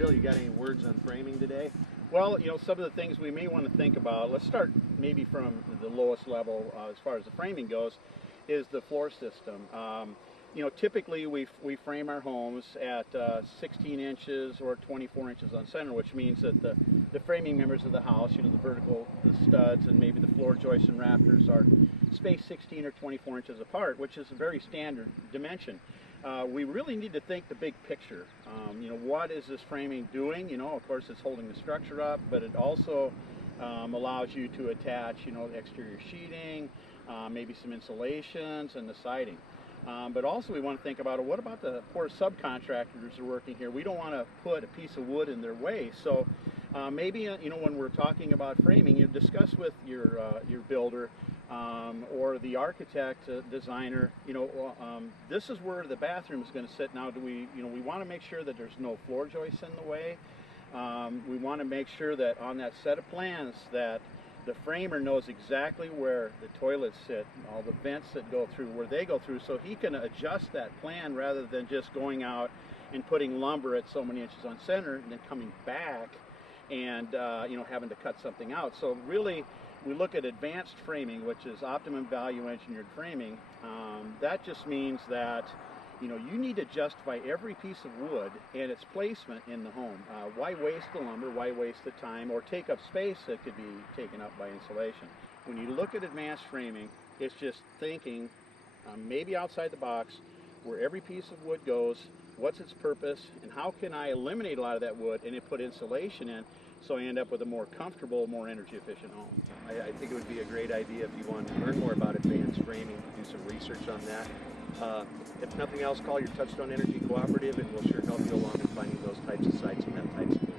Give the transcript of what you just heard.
Bill, you got any words on framing today? Well, some of the things we may want to think about, let's start maybe from the lowest level as far as the framing goes, is the floor system. Typically we frame our homes at 16 inches or 24 inches on center, which means that the framing members of the house, the vertical, the studs, and maybe the floor joists and rafters are spaced 16 or 24 inches apart, which is a very standard dimension. We really need to think the big picture. What is this framing doing? Of course, it's holding the structure up, but it also allows you to attach, exterior sheeting, maybe some insulations, and the siding. But also we want to think about what about the poor subcontractors who are working here? We don't want to put a piece of wood in their way. So maybe when we're talking about framing, you discuss with your builder or the architect, designer. This is where the bathroom is going to sit. Now, we want to make sure that there's no floor joists in the way. We want to make sure that on that set of plans that the framer knows exactly where the toilets sit, all the vents that go through, where they go through, so he can adjust that plan rather than just going out and putting lumber at so many inches on center and then coming back and having to cut something out. So really, we look at advanced framing, which is optimum value engineered framing. That just means that you need to justify every piece of wood and its placement in the home. Why waste the lumber? Why waste the time or take up space that could be taken up by insulation? When you look at advanced framing, it's just thinking maybe outside the box, where every piece of wood goes, what's its purpose, and how can I eliminate a lot of that wood and then put insulation in so I end up with a more comfortable, more energy efficient home. I think it would be a great idea if you want to learn more about advanced framing to do some research on that. If nothing else, call your Touchstone Energy Cooperative and we'll sure help you along in finding those types of sites and that types of